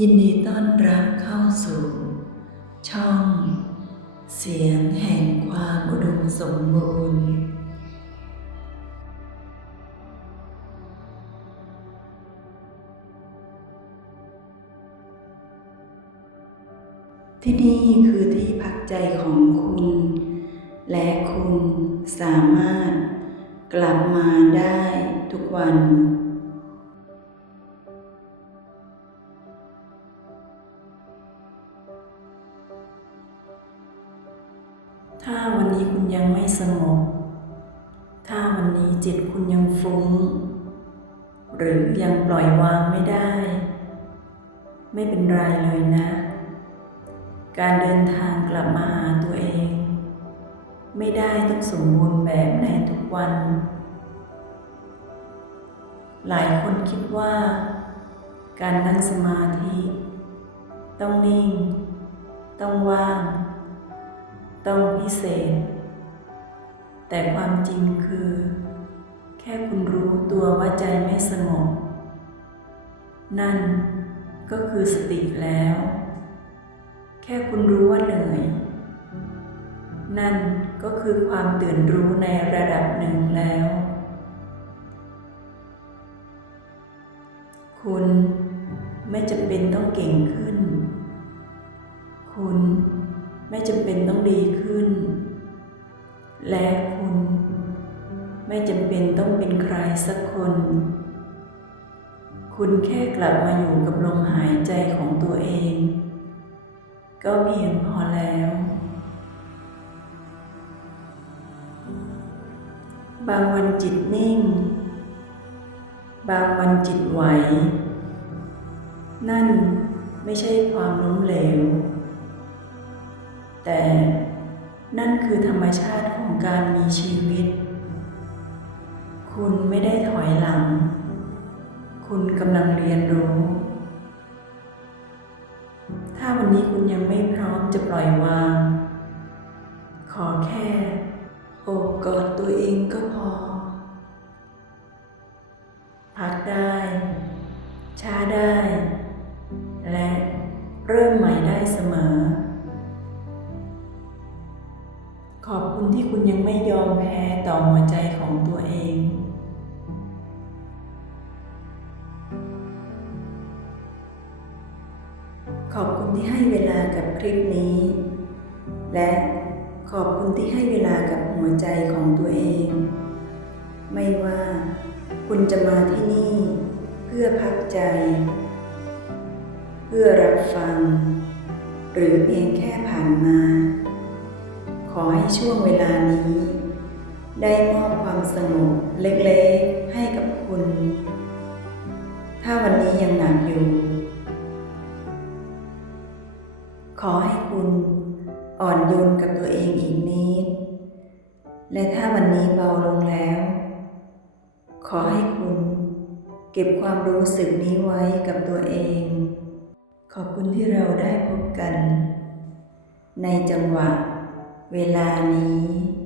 ยินดีต้อนรับเข้าสู่ ช่อง เสียงแห่งความอุดมสมบูรณ์ที่นี่คือที่พักใจของคุณ และคุณสามารถกลับมาได้ทุกวัน ถ้าวันนี้คุณยังไม่สงบ ถ้าวันนี้จิตคุณยังฟุ้ง หรือยังปล่อยวางไม่ได้ ไม่เป็นไรเลยนะ การเดินทางกลับมาหาตัวเอง ไม่ได้ต้องสมบูรณ์แบบในทุกวัน หลายคนคิดว่า การนั่งสมาธิ ต้องนิ่ง ต้องว่าง ต้องพิเศษ แต่ความจริงคือ แค่คุณรู้ตัวว่าใจไม่สงบ นั่นก็คือสติแล้ว แค่คุณรู้ว่าเหนื่อย นั่นก็คือความตื่นรู้ในระดับหนึ่งแล้ว คุณไม่จำเป็นต้องเก่งขึ้น ไม่จำเป็นต้องดีขึ้น และคุณไม่จำเป็นต้องเป็นใครสักคน คุณแค่กลับมาอยู่กับลมหายใจของตัวเอง ก็เพียงพอแล้ว บางวันจิตนิ่ง บางวันจิตไหว นั่นไม่ใช่ความล้มเหลว แต่นั่นคือธรรมชาติของการมีชีวิต คุณไม่ได้ถอยหลัง คุณกำลังเรียนรู้ ถ้าวันนี้คุณยังไม่พร้อมจะปล่อยวาง ขอแค่โอบกอดตัวเองก็พอ พักได้ ช้าได้ และเริ่มใหม่ได้เสมอ คุณที่คุณยังไม่ยอมแพ้ต่อหัวใจของตัวเอง ขอบคุณที่ให้เวลากับคลิปนี้ และขอบคุณที่ให้เวลากับหัวใจของตัวเอง ไม่ว่าคุณจะมาที่นี่ เพื่อพักใจ เพื่อรับฟัง หรือเพียงแค่ผ่านมา ขอให้ช่วงเวลานี้ ได้มอบความสงบเล็กๆให้กับคุณ ถ้าวันนี้ยังหนักอยู่ ขอให้คุณอ่อนโยนกับตัวเองอีกนิด และถ้าวันนี้เบาลงแล้ว ขอให้คุณเก็บความรู้สึกนี้ไว้กับตัวเอง ขอบคุณที่เราได้พบกัน ในจังหวะ เวลานี้